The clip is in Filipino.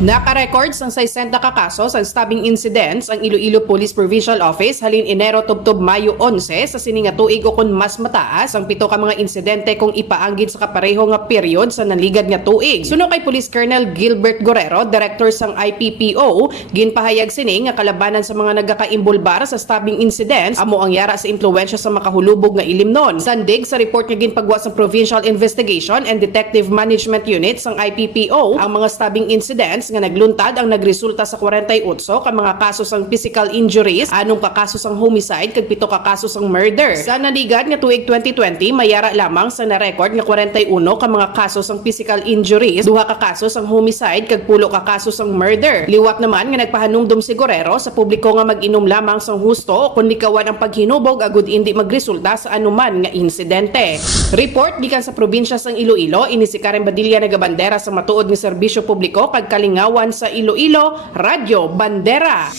Naka-record sang 60 ka kaso sa stabbing incidents ang Iloilo Police Provincial Office halin Enero tubtob Mayo 11 sa sininga tuig o kun mas mataas ang pito ka mga insidente kung ipaanggid sa kapareho nga period sa naligad nga tuig. Suno kay Police Colonel Gilbert Guerrero, Director sang IPPO, ginpahayag sini nga kalabanan sa mga nagakaimbulbar sa stabbing incidents amo ang yara sa impluwensya sa makahulubog nga ilimnon. Sandig sa report nga ginpagwa sa Provincial Investigation and Detective Management Unit sang IPPO, ang mga stabbing incidents nga nagluntad ang nagresulta sa 48 ka mga kaso sang physical injuries, anong ka kaso sang homicide kag 7 ka kaso sang murder. Sa naligad nga tuig 2020 mayara lamang sa na-record nga 41 ka mga kaso sang physical injuries, 2 ka kaso sang homicide kag 10 ka kaso sang murder. Liwat naman nga nagpahanumdum si Guerrero sa publiko nga mag-inom lamang sang husto kung likawan ang paghinubog agud hindi magresulta sa anuman nga insidente. Report gikan sa probinsya sang Iloilo, ini si Karen Badilla nagabandera sa matuod nga serbisyo publiko kag kalingawan sa Iloilo, Radyo Bandera.